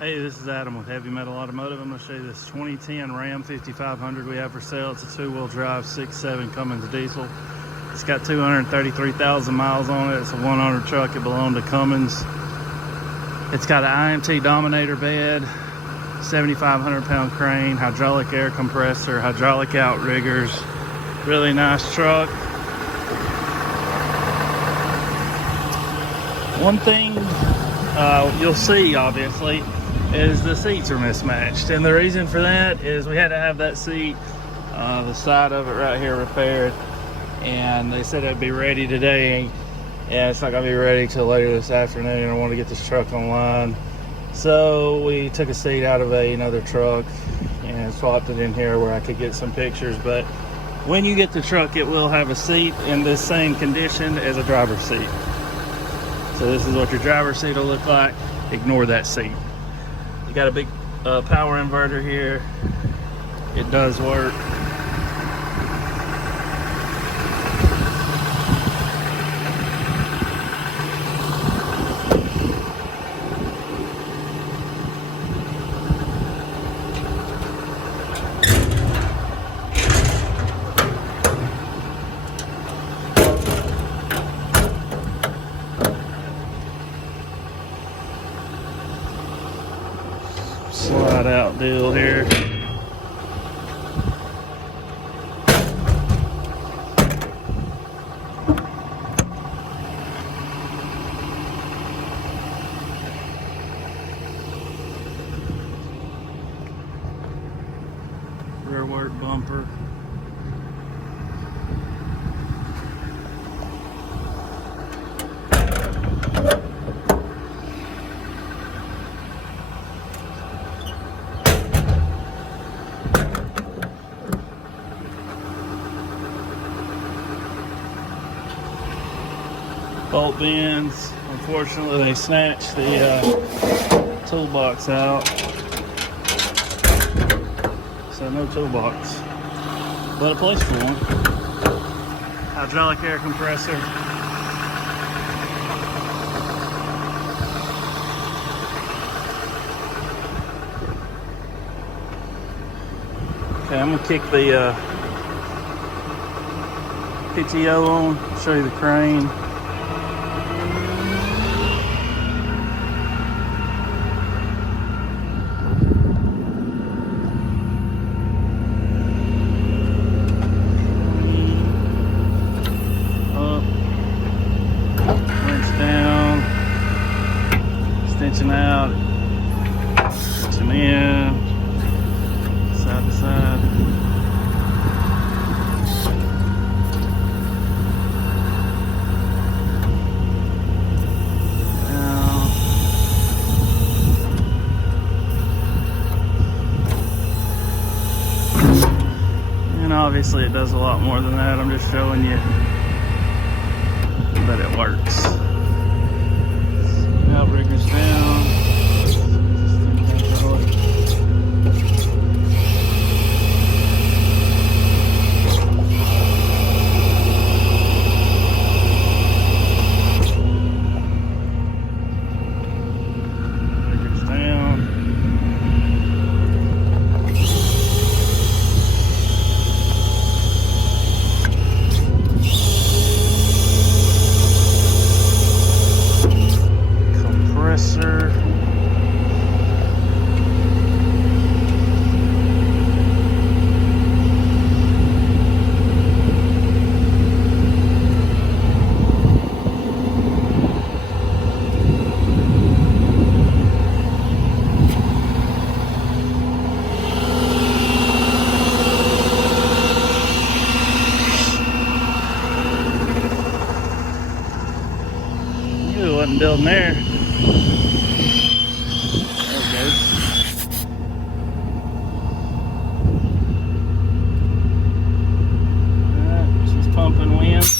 Hey, this is Adam with Heavy Metal Automotive. I'm going to show you this 2010 Ram 5500 we have for sale. It's a two-wheel drive 6.7 Cummins diesel. It's got 233,000 miles on it. It's a one-owner truck. It belonged to Cummins. It's got an IMT Dominator bed, 7,500 pound crane, hydraulic air compressor, hydraulic outriggers. Really nice truck. One thing you'll see, obviously, is the seats are mismatched, and the reason for that is we had to have that seat, the side of it right here, repaired, and they said it'd be ready today, and it's not gonna be ready till later this afternoon. I want to get this truck online, so we took a seat out of another truck and swapped it in here where I could get some pictures. But when you get the truck, it will have a seat in the same condition as a driver's seat. So this is what your driver's seat will look like. Ignore that seat. You got a big power inverter here. It does work. Slide out deal here. Rearward bumper. Bolt bends. Unfortunately, they snatched the toolbox out, so no toolbox, but a place for one. Hydraulic air compressor. Okay, I'm gonna kick the PTO on, show you the crane. Extension out, extension in, side to side. Now, and obviously it does a lot more than that. I'm just showing you that it works. Outriggers down. Outriggers down. Compressor. It wasn't building there. Pumping wind. There's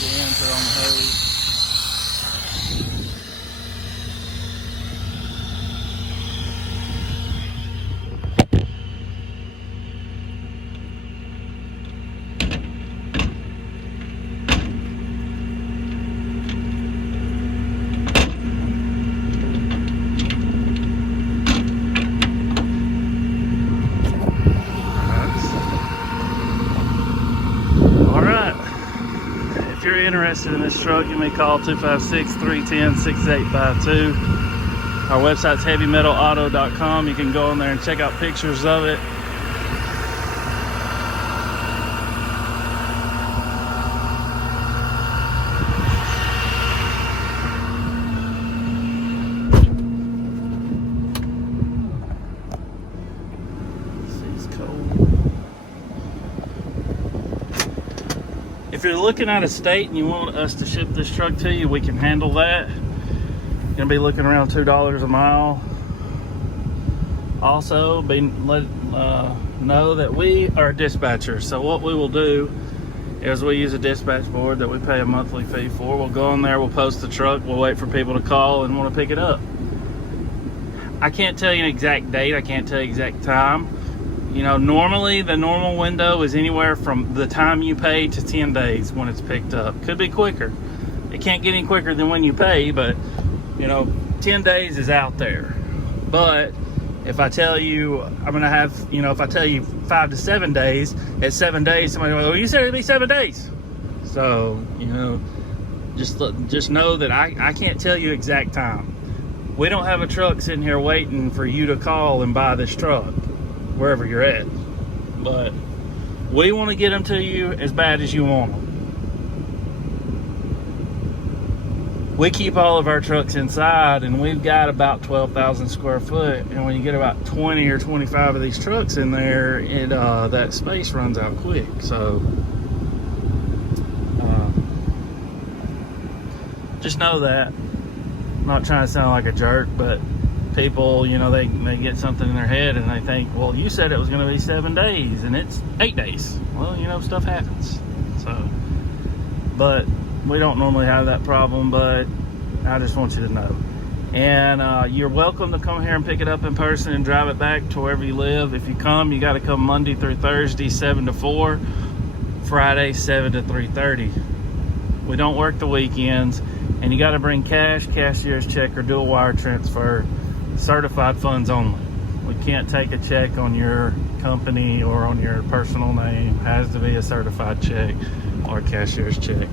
the ends on the hose. if you're interested in this truck, give me a call, 256-310-6852. Our website's heavymetalauto.com. You can go on there and check out pictures of it. If you're looking at a state and you want us to ship this truck to you, we can handle that. You're gonna be looking around $2 a mile. Also, know that we are a dispatcher. So what we will do is we use a dispatch board that we pay a monthly fee for. We'll go on there, we'll post the truck, we'll wait for people to call and want to pick it up. I can't tell you an exact date, I can't tell you exact time. You know, normally the normal window is anywhere from the time you pay to 10 days when it's picked up. Could be quicker. It can't get any quicker than when you pay, but you know, 10 days is out there. But if I tell you I'm gonna have, you know, if I tell you 5 to 7 days, at 7 days somebody will go, well, you said it'd be 7 days. So, you know, just know that I can't tell you exact time. We don't have a truck sitting here waiting for you to call and buy this truck wherever you're at, but we want to get them to you as bad as you want them. We keep all of our trucks inside, and we've got about 12,000 square foot, and when you get about 20 or 25 of these trucks in there, that space runs out quick. So just know that. I'm not trying to sound like a jerk, but people, you know, they get something in their head and they think, well, you said it was going to be 7 days and it's 8 days. Well, you know, stuff happens. So, but we don't normally have that problem, but I just want you to know. And you're welcome to come here and pick it up in person and drive it back to wherever you live. If you come, you got to come Monday through Thursday, 7 to 4, Friday, 7 to 3:30. We don't work the weekends, and you got to bring cash, cashier's check, or do a wire transfer. Certified funds only. We can't take a check on your company or on your personal name. It has to be a certified check or a cashier's check.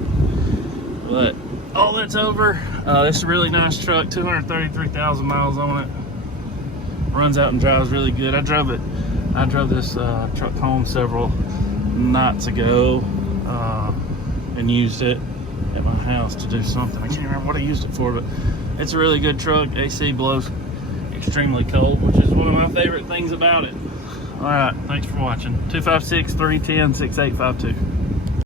But all that's over. This is a really nice truck, 233,000 miles on it. Runs out and drives really good. I drove this truck home several nights ago and used it at my house to do something. I can't remember what I used it for, but it's a really good truck. AC blows extremely cold, which is one of my favorite things about it. All right, thanks for watching. 256-310-6852.